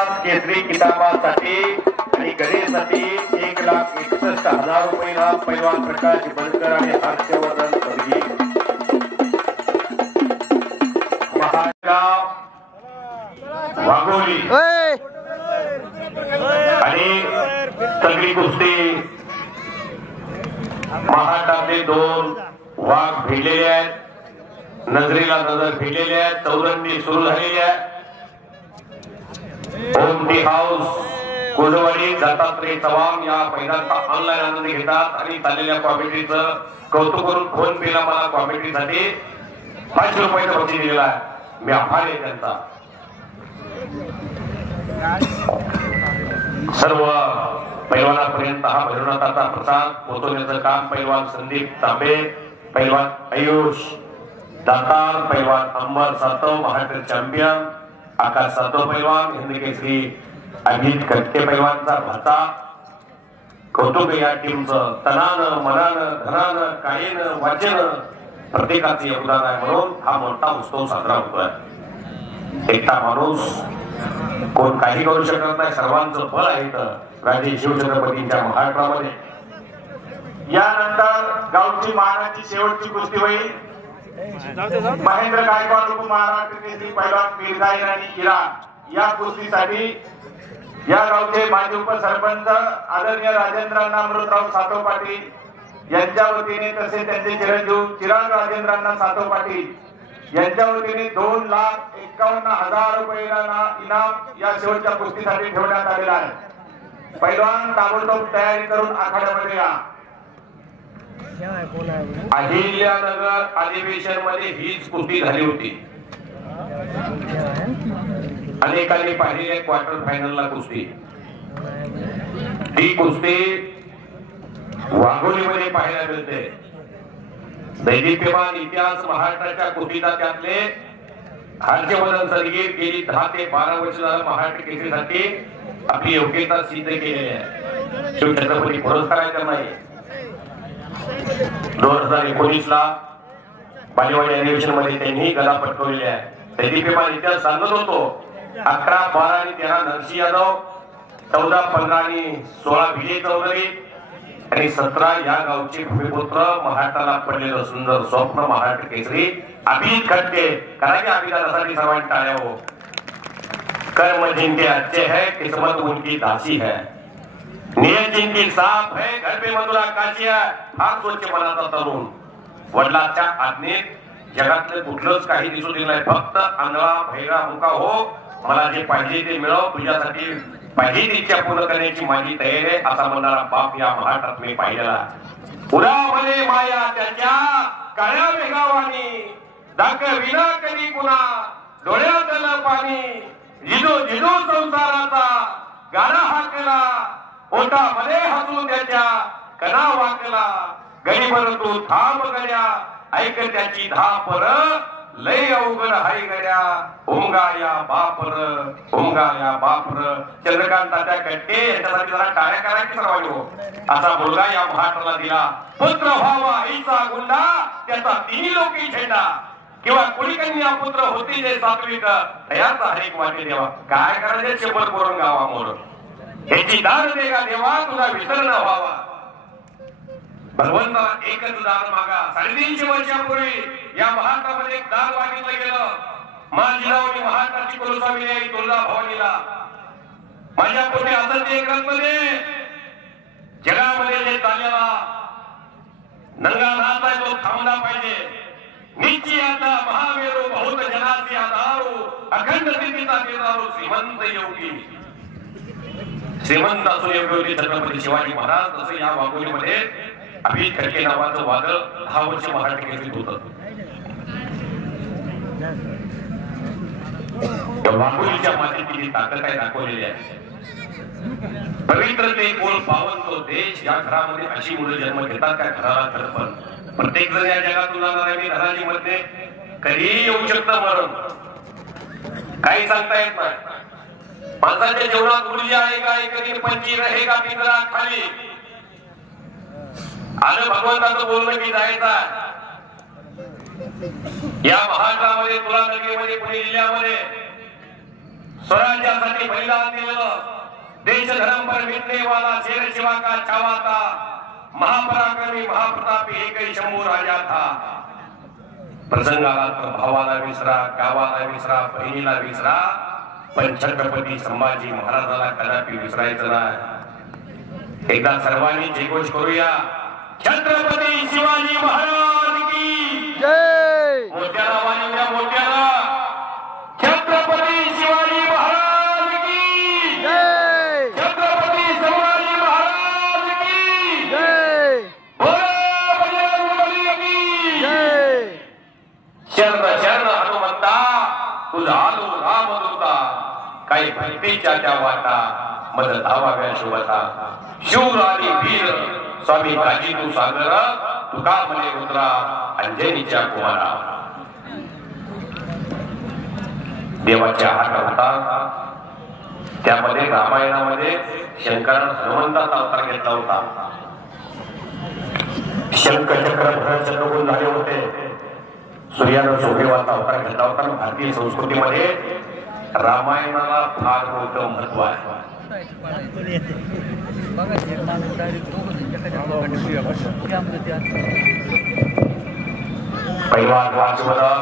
महाराज केसरी किताबासाठी आणि गणेशसाठी 1,61,000 रुपयाला पैलवान प्रकाश बनकर आणि हर्षवर्धन पदगी महागाव वाघोली आणि सगळी कुस्ती महाराष्ट्रातले 2 वाघ भिडलेले आहेत. नजरेला नजर भिडलेले आहेत. चौरंगी सुरू झालेली आहे. ओमटी हाऊस कोजवाडी दत्तात्रय चव्हाण या मैदानाचा ऑनलाईन आनंद घेतात आणि चाललेल्या कॉमेंट्रीचं कौतुक करून फोन पेला मला कॉमेंट्रीसाठी 500 रुपयाचा बक्षीस दिलेला आहे. मी आभारी आहे त्यांचा. सर्व पैलवानापर्यंत हा भैरवनाथाचा प्रसाद पोहोचवण्याचं काम पैलवान संदीप तांबे, पैलवान आयुष दातार, पैलवान अंबर सातव महाराष्ट्र चॅम्पियन, आकाश सातव पैलवान, हिंद केसरी अजित कटके पैलवानचा भाता. कौतुक या टीमचं तनानं मनानं धनानं कायेनं वाचेनं प्रत्येकाचं योगदान आहे. म्हणून हा मोठा उत्सव साजरा होतोय. एकटा माणूस कोण काही करू शकत नाही. सर्वांचं बळ आहे राजे शिवछत्रपतींच्या महाराष्ट्रामध्ये. यानंतर गावची महाराजची शेवटची कुस्ती होईल. महेंद्र गायकवाड उपमहाराष्ट्र केसरी पैलवान मिर्झाईर आणि इराण या कुस्तीसाठी या गावचे माजी उपसरपंच आदरणीय राजेंद्रांना अमृतराव सातव पाटील यांच्या वतीने तसेच त्यांचे चिरंजीव चिराग राजेंद्रांना सातव पाटील यांच्या वतीने 2,51,000 रुपयाला इनाम या शेवटच्या कुस्तीसाठी ठेवण्यात आलेला आहे. पैलवान ताबडतोब तयारी करून आखाड्यामध्ये या. अहिल्यानगर अधिवेशन मध्ये हीच कुस्ती झाली होती. अनेकांनी पाहिलेली क्वार्टर फायनलला कुस्ती. ती कुस्ती वाघोलीमध्ये पाहायला मिळते. दैदिप्यमान इतिहास महाराष्ट्राच्या कुस्तीचा त्यातले हर्षवर्धन सदगीर गेली 10 ते 12 वर्ष झालं महाराष्ट्र केसरीसाठी आपली योग्यता सिद्ध केलेली आहे. शिवछत्रपती पुरस्काराच्या नाही 2019 ला बालेवाडी अधिवेशन मध्ये त्यांनी गदा पटकवलेली आहे. दैदिप्यमान इतिहास सांगत होतो 11, 12 आणि 13 नरसिंह यादव, 14, 15 आणि 16 विजय चौधरी आणि 17 या गावचे भूमिपुत्र महाराष्ट्राला पडलेलं सुंदर स्वप्न महाराष्ट्र केसरी अभित खटके. करा की अभिदानासाठी सर्वांनी टाळ्या हो. कर्म जिनके अच्छे है किस्मत उनकी दासी है, नियत जिनकी साफ है घर पे मधुरा काशी है. फार स्वच्छ मनाचा तरुण. वडिलांच्या आज्ञेत जगातलं कुठलंच काही दिसू दिलं नाही. फक्त आंधळा भैरा मुका हो, मला जे पाहिजे ते मिळव, तुझ्यासाठी पाहिजे ती इच्छा पूर्ण करण्याची माझी तयारी आहे असा म्हणणारा बाप या महाराष्ट्रात मी पाहिलेला. उरावले माया त्याच्या काळ्या वेगावानी, दाखविना कधी कुणा डोळ्यातलं पाणी, जिजो जिजो संसाराचा गाडा हाकला, ओठामध्ये हसू त्याच्या कणा वाकला, गरीबर तू थांब गड्या ऐक त्याची धापर, लय अवघड हाय गड्या ओंगाया बापर, ओंगाया बापर. चंद्रकांत तात्या कट्टे यांच्यासाठी जरा टाळ्या करायची सर्वांनी हो. असा मुलगा या महाराष्ट्राला दिला. पुत्र व्हावा आईचा गुंडा, त्याचा 3 लोकी झेंडा, किंवा कुणी कन्या पुत्र होती जे सात्विक, तयाचा हरेक वाटे देवा. काय करायचे शेपट करून गावामोर, ह्याची दान दे का देवा, तुझा विसर न व्हावा. भगवंता एकच दान मागा. 350 वर्षापूर्वी या महाराष्ट्रामध्ये एक दान मागितलं गेलं. माझी महाराष्ट्राची कुलस्वामी आई तुळजा भवानीला माझ्या पोटी असं एक मध्ये जगामध्ये जे चाललेला नंगा नाच आहे तो थांबला पाहिजे. निश्चयाचा महामेरू बहुत जनाचे आधारू, अखंड स्थितीचा केदारू, श्रीमंत योगी. श्रीमंत असून योग्य होते छत्रपती शिवाजी महाराज. तसं या वाघोलीमध्ये अभित खडके नावाचं वादळ 10 वर्ष महाराष्ट्र केसरीत होतं. वाघोलीच्या मातीची ताकद काय दाखवलेली आहे. पवित्र ते कोण पावन तो देश. या घरामध्ये अशी मुलं जन्म घेतात त्या घराला दडपण. प्रत्येक जण या जगातून जाणार आहे. मी घराची मध्ये कधीही येऊ शकतं मरण, काही सांगता येत नाही. माणसाच्या जीवनात ऊर्जा आहे का, कधी पंची रहेगा पिंजरा खाली. आणि भगवंताचं बोलणं की जायचं या महाराष्ट्रामध्ये तुला नगरीमध्ये पुणे जिल्ह्यामध्ये स्वराज्यासाठी बलिदान दिलं, देश धर्म पर मिटने वाला शेर शिवा का छावा था, महापराक्रमी महाप्रतापी एकही शंभू राजा था. प्रसंगाला तर भावाला विसरा, गावाला विसरा, बहिणीला विसरा, पण छत्रपती संभाजी महाराजाला कदापि विसरायचं नाही. एकदा सर्वांनी जयघोष करूया, छत्रपती शिवाजी महाराज की जय. मोठ्या नावाने मोठ्याला छत्रपती शिवाजी महाराज की जय. छत्रपती संभाजी महाराज की जय. बोला बजरंगबली की जय. शरण शरण हनुमंता, तुझा आलो रामदूता, काही भक्तीच्या त्या वाटा मद धावाव्या शोभता. शूर आणि वीर स्वामी काजी तू सागर, तुका म्हणे रुद्रा अंजनीच्या कुमारा. देवाच्या हात होता, त्यामध्ये रामायणामध्ये शंकरानं हनुमंताचा अवतार घेतला होता. शंख चक्र भरण चंद्रगुण झाले होते. सूर्यानं सुग्रीवाचा अवतार घेतला होता. भारतीय संस्कृतीमध्ये रामायणाला फार मोठं महत्व आहे. पैलवान हर्षवर्धन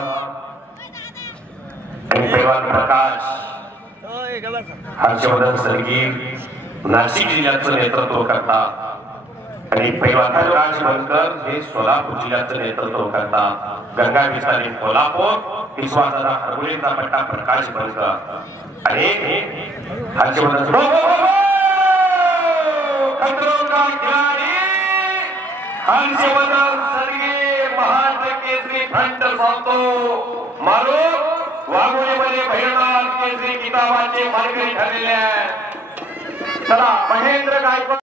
आणि पैलवान प्रकाश हर्षवर्धन सरगी नाशिक जिल्ह्याचं नेतृत्व करतात आणि पैलवान प्रकाश बनकर हे सोलापूर जिल्ह्याचं नेतृत्व करतात. गंगा विस्तारी कोल्हापूर, विश्वासाचा हरगुलीचा पट्टा प्रकाश बनकर आणि हर्षवर्धन हर्षवर्धन सरगे महाराष्ट्र केसरी फ्रंट सांगतो मारो वाघोलीमध्ये भैरवनाथ केसरी किताबाचे मानकरी ठरलेले आहेत. चला महेंद्र गायकवाड.